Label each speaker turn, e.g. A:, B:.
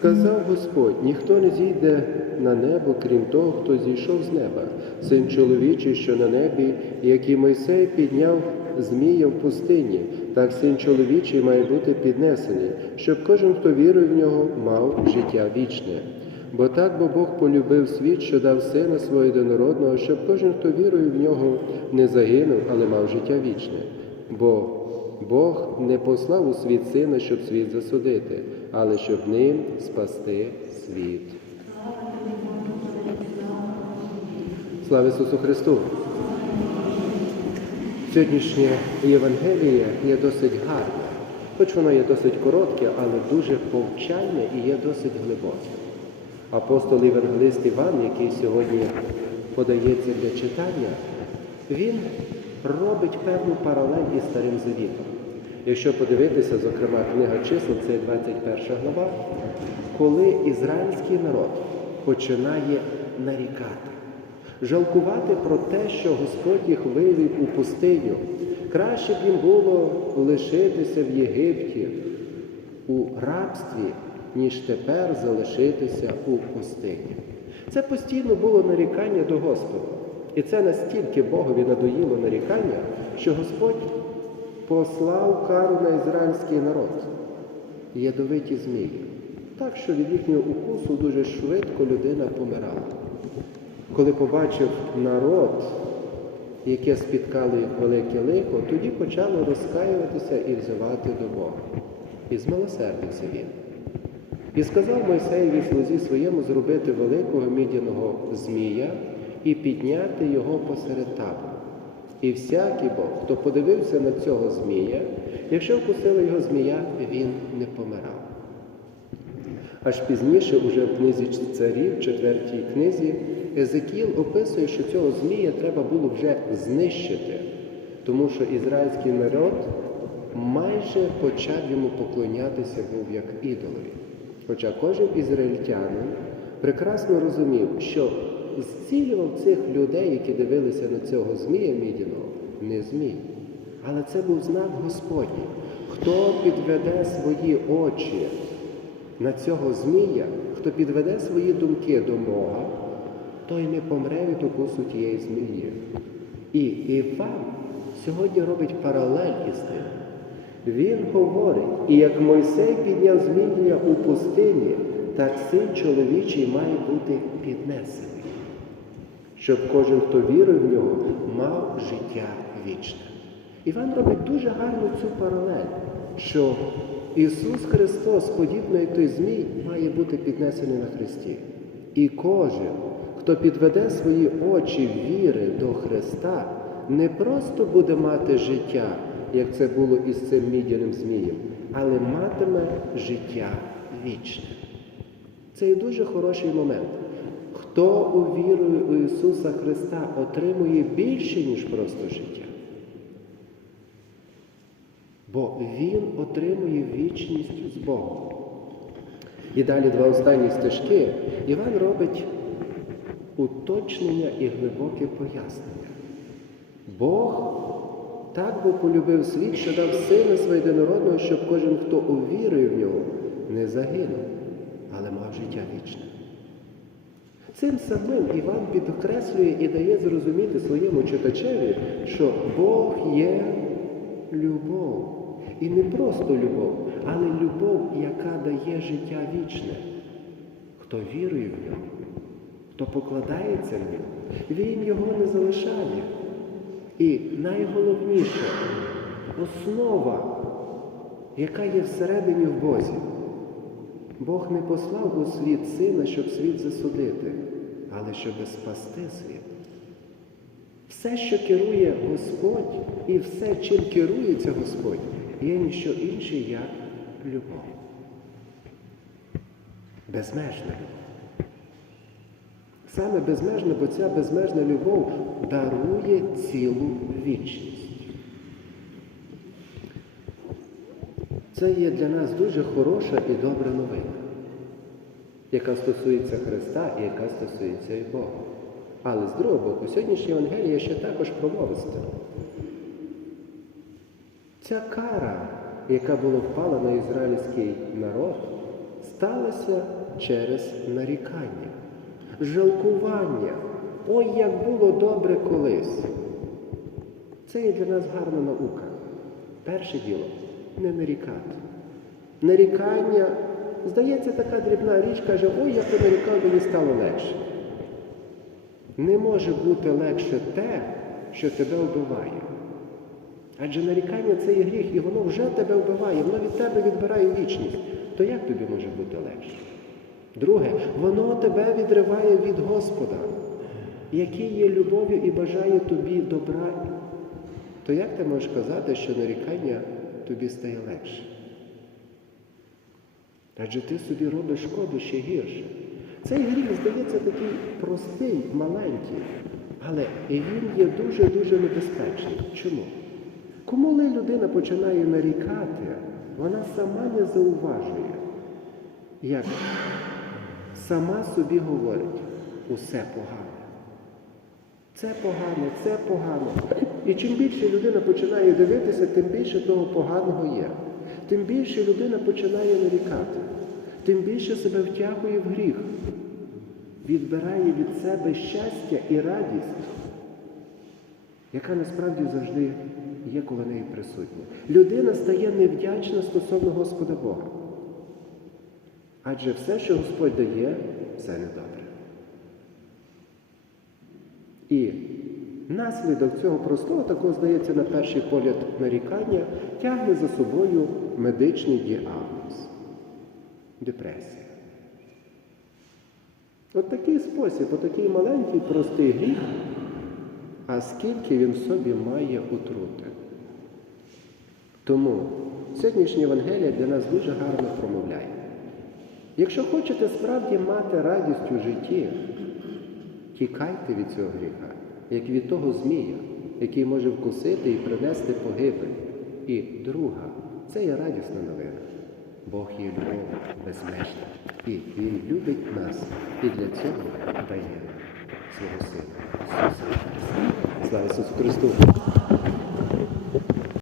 A: Сказав Господь, ніхто не зійде на небо, крім того, хто зійшов з неба, син чоловічий, що на небі, як і Мойсей підняв змія в пустині, так син чоловічий має бути піднесений, щоб кожен, хто вірує в нього, мав життя вічне. Бо так бо Бог полюбив світ, що дав сина свого єдинородного, щоб кожен, хто вірує в нього, не загинув, але мав життя вічне. Бо Бог не послав у світ сина, щоб світ засудити, але щоб ним спасти світ. Слава Ісусу Христу! Сьогоднішнє Євангеліє є досить гарне, хоч воно є досить коротке, але дуже повчальне і є досить глибоке. Апостол Євангелист Іван, який сьогодні подається для читання, він робить певну паралель із Старим Завітом. Якщо подивитися, зокрема, книга чисел, це 21 глава, коли ізраїльський народ починає нарікати, жалкувати про те, що Господь їх вивів у пустиню. Краще б їм було лишитися в Єгипті у рабстві, ніж тепер залишитися у пустині. Це постійно було нарікання до Господа. І це настільки Богові надоїло нарікання, що Господь послав кару на ізраїльський народ, ядовиті змії. Так що від їхнього укусу дуже швидко людина помирала. Коли побачив народ, яке спіткало їх велике лихо, тоді почали розкаюватися і взивати до Бога. І змилосердився він. І сказав Мойсеєві слузі своєму зробити великого мідяного змія і підняти його посеред табору. І всякий Бог, хто подивився на цього змія, якщо вкусила його змія, він не помирав. Аж пізніше, уже в книзі царів, четвертій книзі, Езекіл описує, що цього змія треба було вже знищити, тому що ізраїльський народ майже почав йому поклонятися був як ідолові. Хоча кожен ізраїльтянин прекрасно розумів, що зцілював цих людей, які дивилися на цього змія мідяного, не змій. Але це був знак Господній. Хто підведе свої очі на цього змія, хто підведе свої думки до Бога, той не помре від укусу тієї змії. І Іван сьогодні робить паралель із тим. Він говорить, і як Мойсей підняв зміння у пустині, так син чоловічий має бути піднесений, щоб кожен, хто вірив в нього, мав життя вічне. Іван робить дуже гарну цю паралель, що Ісус Христос, подібно той Змій, має бути піднесений на Христі. І кожен, хто підведе свої очі віри до Христа, не просто буде мати життя, як це було із цим мідяним Змієм, але матиме життя вічне. Це є дуже хороший момент. Хто увірує у Ісуса Христа, отримує більше, ніж просто життя. Бо Він отримує вічність з Богом. І далі два останні стежки Іван робить уточнення і глибоке пояснення. Бог так бо полюбив світ, що дав сина свого єдинородного, щоб кожен, хто увірує в нього, не загинув, але мав життя вічне. Цим самим Іван підкреслює і дає зрозуміти своєму читачеві, що Бог є любов. І не просто любов, але любов, яка дає життя вічне. Хто вірує в нього, хто покладається в нього, він його не залишає. І найголовніше основа, яка є всередині в Бозі. Бог не послав у світ сина, щоб світ засудити, але щоб спасти світ. Все, що керує Господь, і все, чим керується Господь, є ніщо інше, як любов. Безмежна любов. Саме безмежна, бо ця безмежна любов дарує цілу вічність. Це є для нас дуже хороша і добра новина, яка стосується Христа і яка стосується і Бога. Але з другого боку, сьогоднішня Євангелія ще також промовиста. Ця кара, яка була впала на ізраїльський народ, сталося через нарікання, жалкування. Ой, як було добре колись. Це є для нас гарна наука. Перше діло не нарікати. Нарікання, здається, така дрібна річ, каже, ой, я понарікав, мені стало легше. Не може бути легше те, що тебе вбиває. Адже нарікання це є гріх, і воно вже тебе вбиває, воно від тебе відбирає вічність. То як тобі може бути легше? Друге, воно тебе відриває від Господа, який є любов'ю і бажає тобі добра. То як ти можеш казати, що нарікання тобі стає легше? Адже ти собі робиш шкоду ще гірше. Цей гріх, здається, такий простий, маленький, але і він є дуже-дуже небезпечний. Чому? Коли людина починає нарікати, вона сама не зауважує, як сама собі говорить, усе погано. Це погано, це погано. І чим більше людина починає дивитися, тим більше того поганого є. Тим більше людина починає нарікати, тим більше себе втягує в гріх, відбирає від себе щастя і радість, яка насправді завжди є коло неї присутня. Людина стає невдячна стосовно Господа Бога. Адже все, що Господь дає, це недобре. І наслідок цього простого, такого здається, на перший погляд нарікання, тягне за собою медичний діагноз депресія. От такий спосіб, отакий маленький простий гріх, а скільки він в собі має отрути. Тому сьогоднішнє Євангелія для нас дуже гарно промовляє. Якщо хочете справді мати радість у житті, тікайте від цього гріха, як від того змія, який може вкусити і принести погибель. І друга, це є радісна новина. Бог є любов безмежна. І Він любить нас і для цього дає свого Сина. Слава Ісусу Христу!